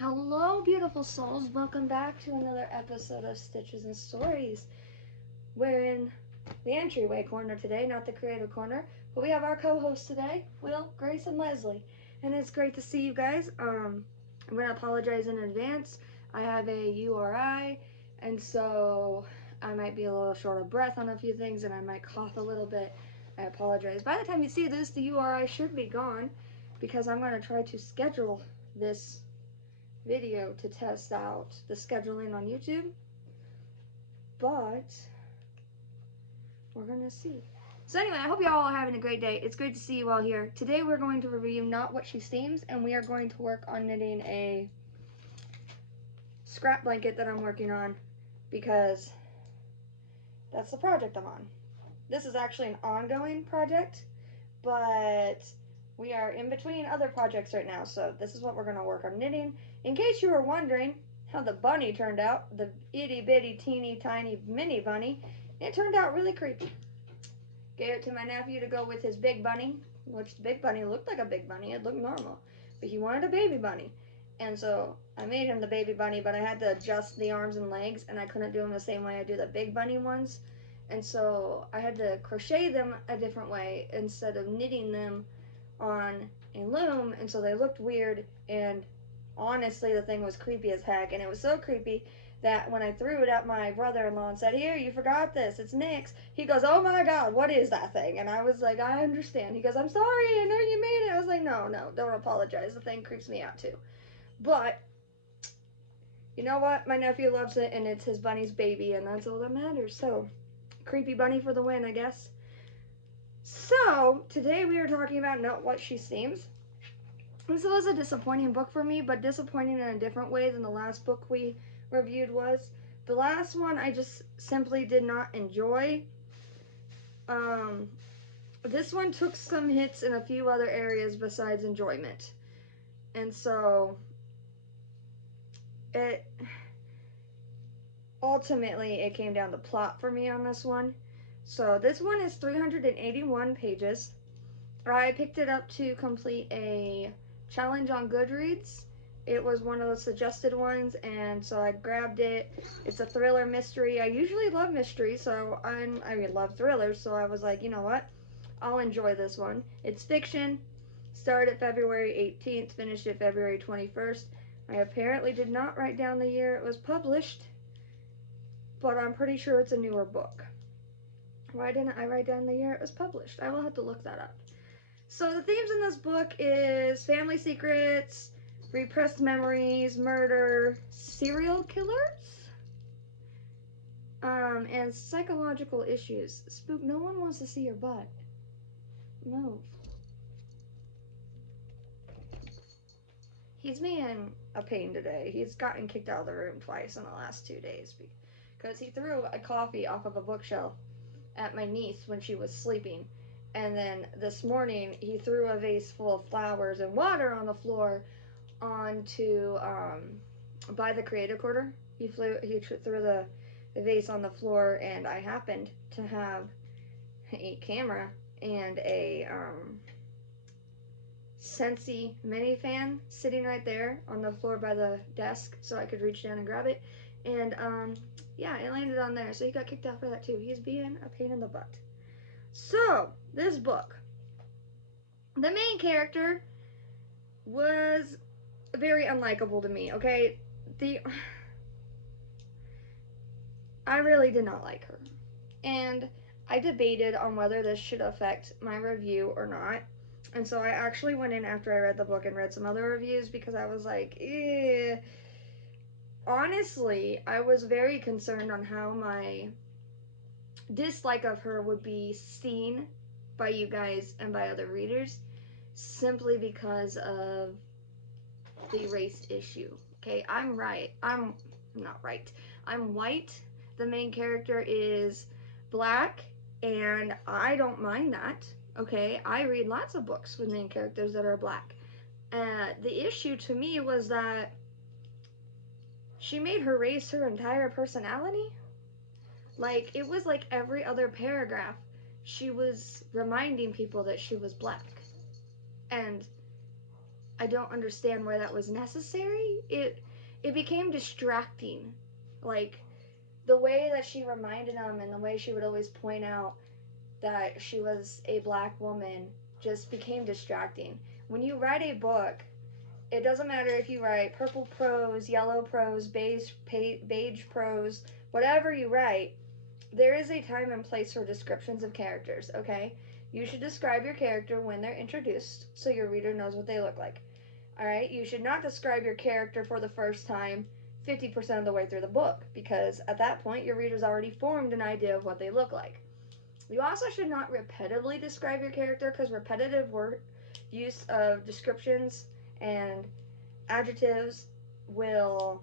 Hello, beautiful souls. Welcome back to another episode of Stitches and Stories. We're in the entryway corner today, not the creative corner, but we have our co-hosts today, Will, Grace, and Leslie. And it's great to see you guys. I'm going to apologize in advance. I have a URI, and so I might be a little short of breath on a few things, and I might cough a little bit. I apologize. By the time you see this, the URI should be gone, because I'm going to try to schedule this video to test out the scheduling on YouTube, but we're gonna see. So anyway, I hope you all are having a great day. It's great to see you all here. Today we're going to review Not What She Seems, and we are going to work on knitting a scrap blanket that I'm working on because that's the project I'm on. This is actually an ongoing project, but we are in between other projects right now, so this is what we're going to work on knitting. In case you were wondering how the bunny turned out, the itty bitty teeny tiny mini bunny, it turned out really creepy. Gave it to my nephew to go with his big bunny, which the big bunny looked like a big bunny. It looked normal, but he wanted a baby bunny. And so I made him the baby bunny, but I had to adjust the arms and legs, and I couldn't do them the same way I do the big bunny ones. And so I had to crochet them a different way instead of knitting them on a loom, and so they looked weird, and honestly the thing was creepy as heck. And it was so creepy that when I threw it at my brother-in-law and said, "Here, you forgot this, it's Nick's," he goes, "Oh my god, what is that thing?" And I was like, "I understand." He goes, "I'm sorry, I know you made it." I was like, no, don't apologize, the thing creeps me out too. But you know what, my nephew loves it, and it's his bunny's baby, and that's all that matters. So creepy bunny for the win, I guess. So today we are talking about Not What She Seems. This was a disappointing book for me, but disappointing in a different way than the last book we reviewed was. The last one I just simply did not enjoy. This one took some hits in a few other areas besides enjoyment. And so ultimately it came down to plot for me on this one. So this one is 381 pages. I picked it up to complete a challenge on Goodreads. It was one of the suggested ones, and so I grabbed it. It's a thriller mystery. I usually love mysteries, so I love thrillers, so I was like, you know what? I'll enjoy this one. It's fiction. Started February 18th, finished it February 21st. I apparently did not write down the year it was published, but I'm pretty sure it's a newer book. Why didn't I write down the year it was published? I will have to look that up. So the themes in this book is family secrets, repressed memories, murder, serial killers, and psychological issues. Spook, no one wants to see your butt. Move. He's being a pain today. He's gotten kicked out of the room twice in the last 2 days because he threw a coffee off of a bookshelf at my niece when she was sleeping. And then this morning, he threw a vase full of flowers and water on the floor onto, by the creative quarter. He threw the vase on the floor, and I happened to have a camera and a, Scentsy mini fan sitting right there on the floor by the desk, so I could reach down and grab it. And, yeah, it landed on there, so he got kicked out for that too. He's being a pain in the butt. So, this book. The main character was very unlikable to me, okay? I really did not like her. And I debated on whether this should affect my review or not. And so I actually went in after I read the book and read some other reviews because I was like, eh. Honestly, I was very concerned on how my dislike of her would be seen by you guys and by other readers simply because of the race issue. Okay, I'm not right. I'm white. The main character is black, and I don't mind that. Okay, I read lots of books with main characters that are black. The issue to me was that she made her race her entire personality. Like, it was like every other paragraph, she was reminding people that she was black. And I don't understand why that was necessary. It became distracting. Like the way that she reminded him and the way she would always point out that she was a black woman just became distracting. When you write a book, it doesn't matter if you write purple prose, yellow prose, beige prose, whatever you write, there is a time and place for descriptions of characters, okay? You should describe your character when they're introduced so your reader knows what they look like. Alright? You should not describe your character for the first time 50% of the way through the book because at that point your reader's already formed an idea of what they look like. You also should not repetitively describe your character because repetitive use of descriptions and adjectives will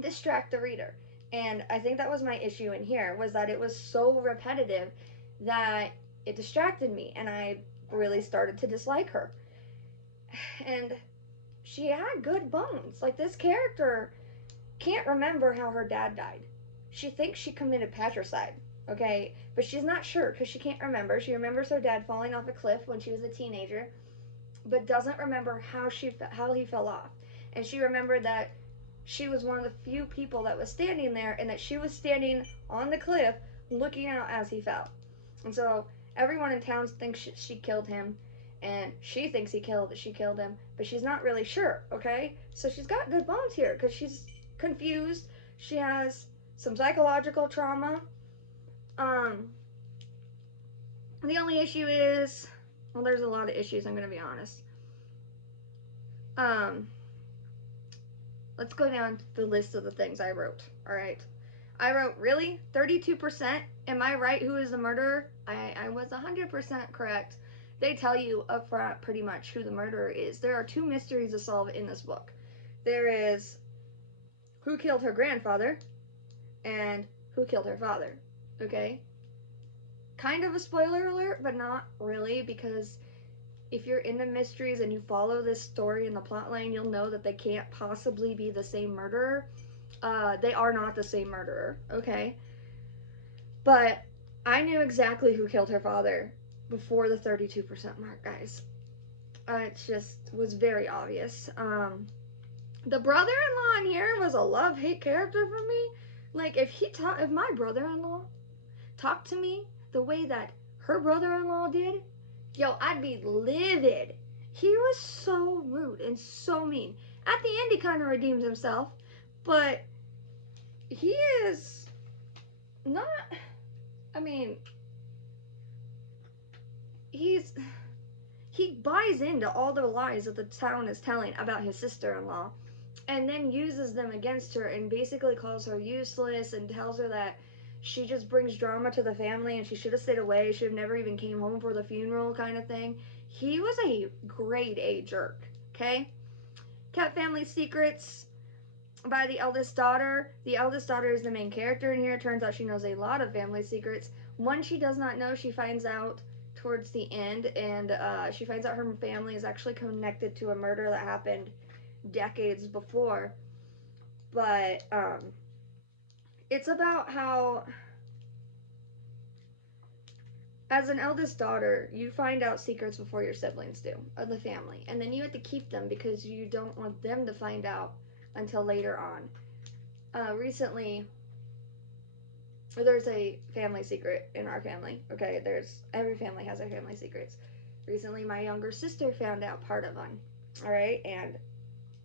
distract the reader. And I think that was my issue in here was that it was so repetitive that it distracted me and I really started to dislike her. And she had good bones. Like this character can't remember how her dad died. She thinks she committed patricide, okay? But she's not sure because she can't remember. She remembers her dad falling off a cliff when she was a teenager, but doesn't remember how he fell off. And she remembered that she was one of the few people that was standing there and that she was standing on the cliff looking out as he fell. And so everyone in town thinks she killed him and she thinks she killed him, but she's not really sure, okay? So she's got good bones here because she's confused. She has some psychological trauma. The only issue is, well, there's a lot of issues, I'm going to be honest. Let's go down the list of the things I wrote, all right? I wrote, really? 32%? Am I right who is the murderer? I was 100% correct. They tell you up front pretty much who the murderer is. There are two mysteries to solve in this book. There is who killed her grandfather and who killed her father, okay? Kind of a spoiler alert, but not really, because if you're into mysteries and you follow this story in the plot line, you'll know that they can't possibly be the same murderer. They are not the same murderer, okay? But I knew exactly who killed her father before the 32% mark, guys. It just was very obvious. The brother-in-law in here was a love-hate character for me. Like, if my brother-in-law talked to me the way that her brother-in-law did, yo, I'd be livid. He was so rude and so mean. At the end, he kind of redeems himself, but he is not, I mean, he buys into all the lies that the town is telling about his sister-in-law and then uses them against her and basically calls her useless and tells her that she just brings drama to the family and she should have stayed away. She should have never even came home for the funeral kind of thing. He was a grade A jerk, okay? Kept family secrets by the eldest daughter. The eldest daughter is the main character in here. Turns out she knows a lot of family secrets. One she does not know, she finds out towards the end, and she finds out her family is actually connected to a murder that happened decades before. But it's about how, as an eldest daughter, you find out secrets before your siblings do of the family, and then you have to keep them because you don't want them to find out until later on. Recently, there's a family secret in our family. Okay, every family has their family secrets. Recently, my younger sister found out part of one. All right, and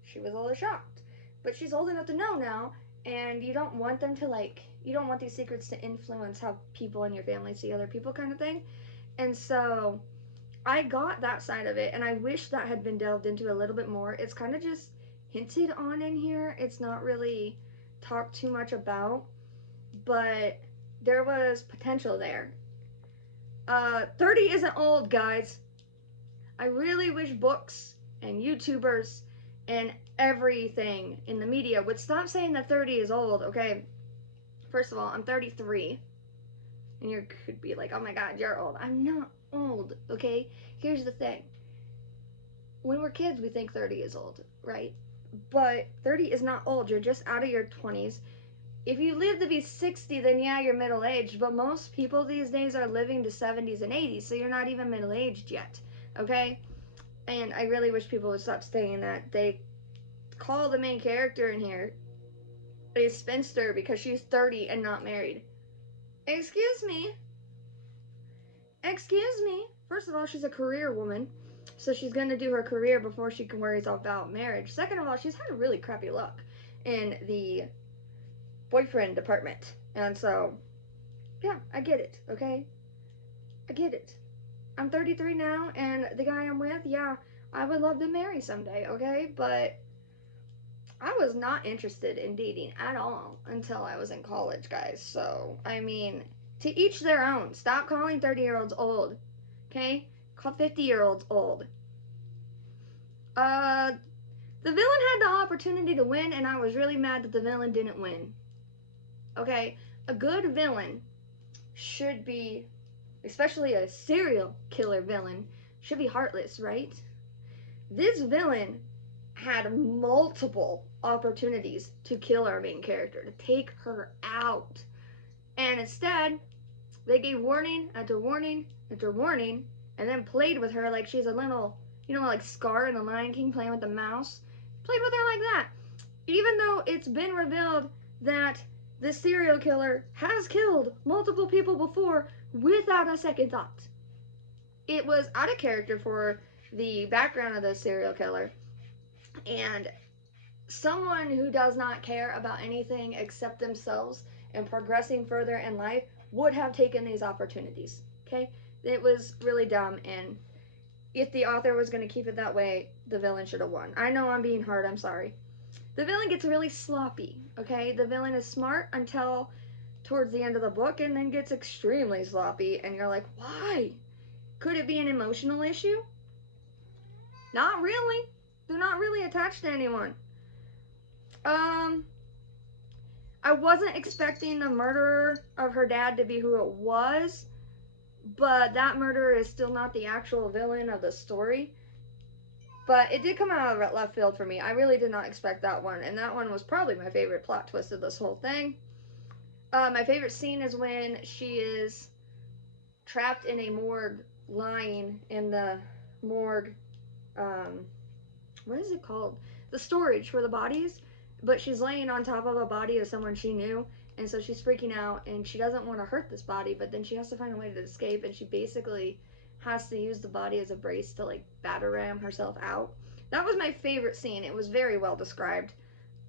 she was a little shocked, but she's old enough to know now. And you don't want them to you don't want these secrets to influence how people in your family see other people, kind of thing. And so I got that side of it, and I wish that had been delved into a little bit more. It's kind of just hinted on in here. It's not really talked too much about, but there was potential there. 30 isn't old, guys. I really wish books and YouTubers and everything in the media would stop saying that 30 is old, okay? First of all, I'm 33. And you could be like, oh my god, you're old. I'm not old, okay? Here's the thing. When we're kids, we think 30 is old, right? But 30 is not old. You're just out of your 20s. If you live to be 60, then yeah, you're middle-aged. But most people these days are living to 70s and 80s, so you're not even middle-aged yet, okay? And I really wish people would stop saying that. They call the main character in here a spinster because she's 30 and not married. Excuse me. Excuse me. First of all, she's a career woman, so she's going to do her career before she can worry about marriage. Second of all, she's had really crappy luck in the boyfriend department. And so, yeah, I get it, okay? I get it. I'm 33 now, and the guy I'm with, yeah, I would love to marry someday, okay? But I was not interested in dating at all until I was in college, guys. So, I mean, to each their own. Stop calling 30-year-olds old, okay? Call 50-year-olds old. The villain had the opportunity to win, and I was really mad that the villain didn't win. Okay? A good villain should be, especially a serial killer villain, should be heartless, right? This villain had multiple opportunities to kill our main character, to take her out. And instead, they gave warning after warning after warning, and then played with her like she's a little, like Scar in The Lion King playing with the mouse. Played with her like that. Even though it's been revealed that the serial killer has killed multiple people before without a second thought. It was out of character for the background of the serial killer. And someone who does not care about anything except themselves and progressing further in life would have taken these opportunities. Okay? It was really dumb, and if the author was going to keep it that way, the villain should have won. I know I'm being hard, I'm sorry. The villain gets really sloppy, okay? The villain is smart until towards the end of the book and then gets extremely sloppy, and you're like, why? Could it be an emotional issue? Not really. They're not really attached to anyone. I wasn't expecting the murderer of her dad to be who it was, but that murderer is still not the actual villain of the story. But it did come out of left field for me. I really did not expect that one, and that one was probably my favorite plot twist of this whole thing. My favorite scene is when she is trapped in a morgue, lying in the morgue. What is it called? The storage for the bodies. But she's laying on top of a body of someone she knew, and so she's freaking out, and she doesn't want to hurt this body, but then she has to find a way to escape, and she basically has to use the body as a brace to like batter ram herself out. That was my favorite scene. It was very well described.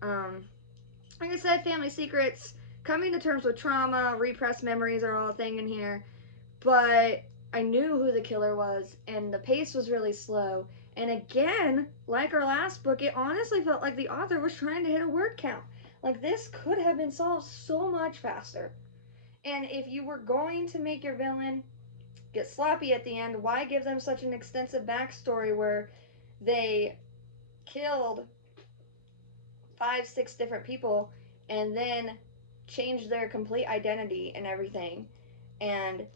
Like I said, family secrets, coming to terms with trauma, repressed memories are all a thing in here, but I knew who the killer was, and the pace was really slow. And again, like our last book, it honestly felt like the author was trying to hit a word count. Like, this could have been solved so much faster. And if you were going to make your villain get sloppy at the end, why give them such an extensive backstory where they killed 5, 6 different people and then changed their complete identity and everything and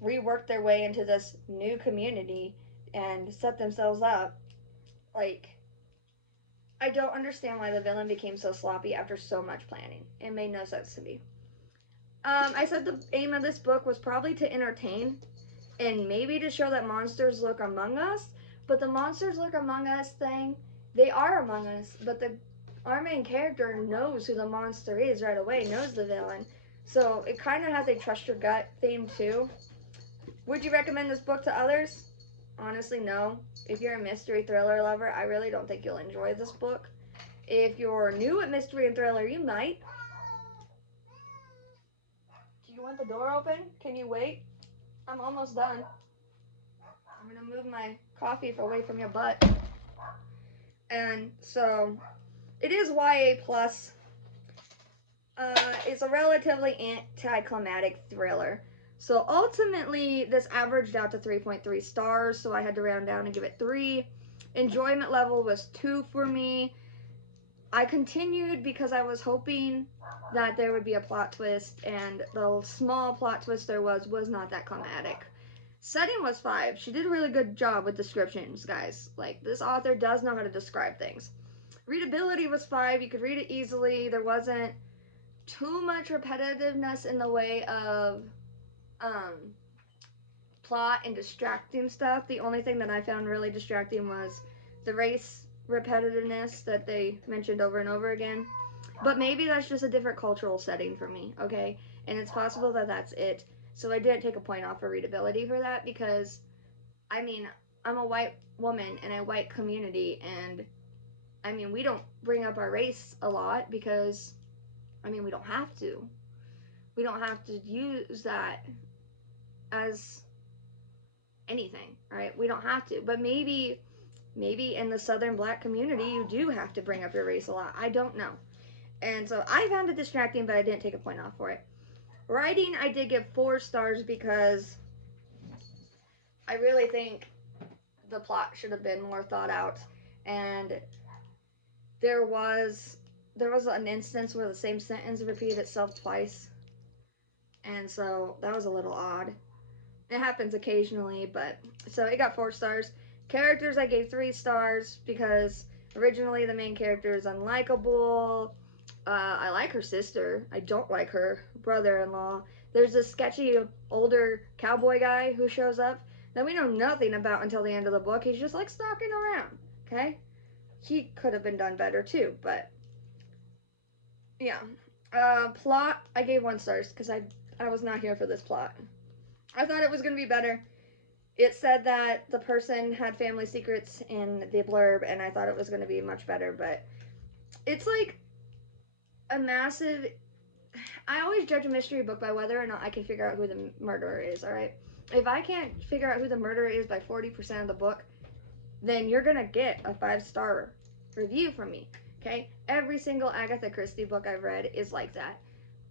reworked their way into this new community and set themselves up? Like, I don't understand why the villain became so sloppy after so much planning. It made no sense to me. I said the aim of this book was probably to entertain and maybe to show that monsters lurk among us, but the monsters lurk among us thing, they are among us, but our main character knows who the monster is right away, knows the villain. So it kind of has a trust your gut theme too. Would you recommend this book to others? Honestly, no. If you're a mystery thriller lover, I really don't think you'll enjoy this book. If you're new at mystery and thriller, you might. Do you want the door open? Can you wait? I'm almost done. I'm gonna move my coffee away from your butt. And so, it is YA plus. It's a relatively anticlimactic thriller. So ultimately, this averaged out to 3.3 stars, so I had to round down and give it 3. Enjoyment level was 2 for me. I continued because I was hoping that there would be a plot twist, and the small plot twist there was not that climatic. Setting was 5. She did a really good job with descriptions, guys. Like, this author does know how to describe things. Readability was 5. You could read it easily. There wasn't too much repetitiveness in the way of plot and distracting stuff. The only thing that I found really distracting was the race repetitiveness that they mentioned over and over again. But maybe that's just a different cultural setting for me, okay? And it's possible that that's it. So I didn't take a point off for readability for that because, I mean, I'm a white woman in a white community, and I mean, we don't bring up our race a lot because, I mean, we don't have to. We don't have to use that as anything, right? We don't have to. But maybe in the southern black community you do have to bring up your race a lot. I don't know. And so I found it distracting, but I didn't take a point off for it. Writing, I did give 4 stars because I really think the plot should have been more thought out, and there was an instance where the same sentence repeated itself twice, and so that was a little odd. It happens occasionally, but so it got 4 stars. Characters, I gave 3 stars because originally the main character is unlikable. I like her sister. I don't like her brother-in-law. There's this sketchy older cowboy guy who shows up that we know nothing about until the end of the book. He's just like stalking around, okay? He could have been done better too, but yeah. Plot, I gave 1 star because I was not here for this plot. I thought it was going to be better. It said that the person had family secrets in the blurb, and I thought it was going to be much better, but it's like a massive... I always judge a mystery book by whether or not I can figure out who the murderer is, alright? If I can't figure out who the murderer is by 40% of the book, then you're going to get a 5-star review from me, okay? Every single Agatha Christie book I've read is like that,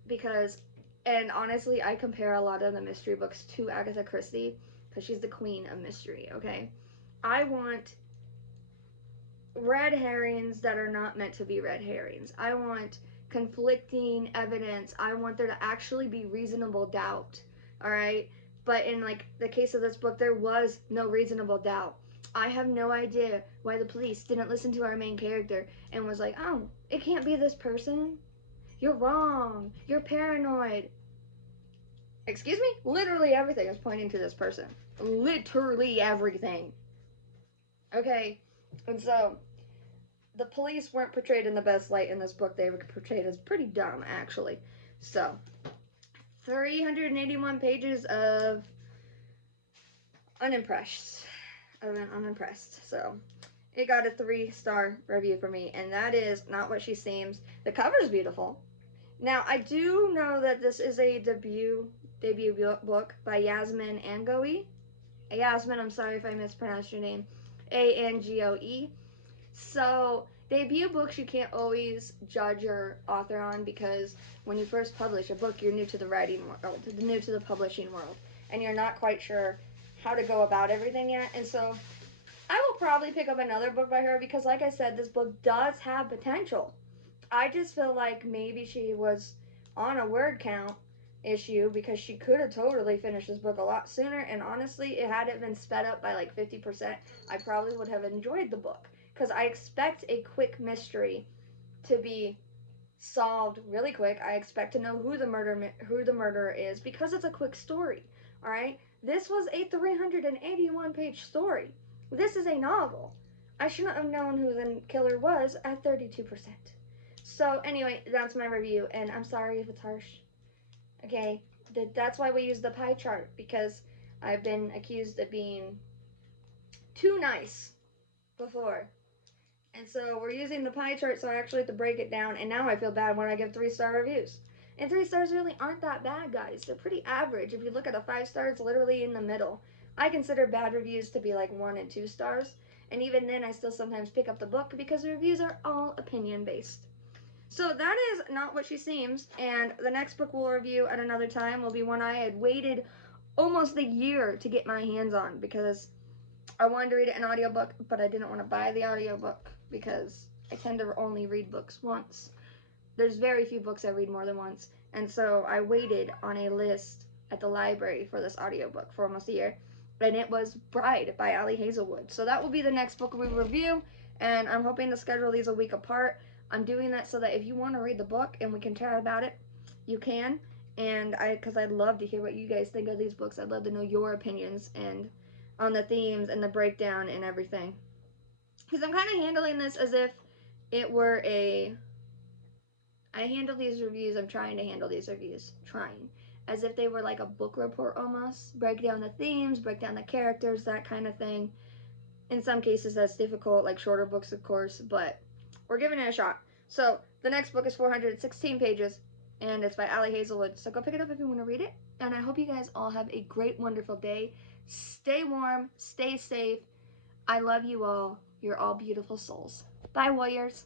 because... And honestly, I compare a lot of the mystery books to Agatha Christie because she's the queen of mystery, okay? I want red herrings that are not meant to be red herrings. I want conflicting evidence. I want there to actually be reasonable doubt, all right? But in like the case of this book, there was no reasonable doubt. I have no idea why the police didn't listen to our main character and was like, oh, it can't be this person. You're wrong. You're paranoid. Excuse me? Literally everything is pointing to this person. Literally everything. Okay, and so the police weren't portrayed in the best light in this book. They were portrayed as pretty dumb, actually. So, 381 pages of unimpressed. Unimpressed. So, it got a 3-star review for me, and that is not what she seems. The cover's beautiful. Now, I do know that this is a debut book by Yasmin Angoe. Yasmin, I'm sorry if I mispronounced your name. Angoe. So, debut books you can't always judge your author on because when you first publish a book, you're new to the writing world, new to the publishing world, and you're not quite sure how to go about everything yet. And so, I will probably pick up another book by her because, like I said, this book does have potential. I just feel like maybe she was on a word count issue because she could have totally finished this book a lot sooner, and honestly, had it been sped up by like 50%, I probably would have enjoyed the book because I expect a quick mystery to be solved really quick. I expect to know who the murderer is because it's a quick story. All right, this was a 381-page story. This is a novel. I shouldn't have known who the killer was at 32%. So anyway, that's my review, and I'm sorry if it's harsh. Okay, that's why we use the pie chart, because I've been accused of being too nice before. And so we're using the pie chart, so I actually have to break it down, and now I feel bad when I give 3-star reviews. And 3 stars really aren't that bad, guys. They're pretty average. If you look at a 5-star, it's literally in the middle. I consider bad reviews to be like 1 and 2 stars, and even then I still sometimes pick up the book because the reviews are all opinion-based. So that is not what she seems, and the next book we'll review at another time will be one I had waited almost a year to get my hands on because I wanted to read it in audiobook, but I didn't want to buy the audiobook because I tend to only read books once. There's very few books I read more than once, and so I waited on a list at the library for this audiobook for almost a year, and it was Bride by Ali Hazelwood. So that will be the next book we review, and I'm hoping to schedule these a week apart. I'm doing that so that if you want to read the book and we can chat about it, you can. and because I'd love to hear what you guys think of these books. I'd love to know your opinions and on the themes and the breakdown and everything. Because I'm kind of handling this as if it were a. I handle these reviews. I'm trying to handle these reviews, trying as if they were like a book report almost. Break down the themes, break down the characters, that kind of thing. In some cases, that's difficult, like shorter books, of course, but we're giving it a shot. So the next book is 416 pages, and it's by Allie Hazelwood. So go pick it up if you want to read it. And I hope you guys all have a great, wonderful day. Stay warm, stay safe. I love you all. You're all beautiful souls. Bye, warriors.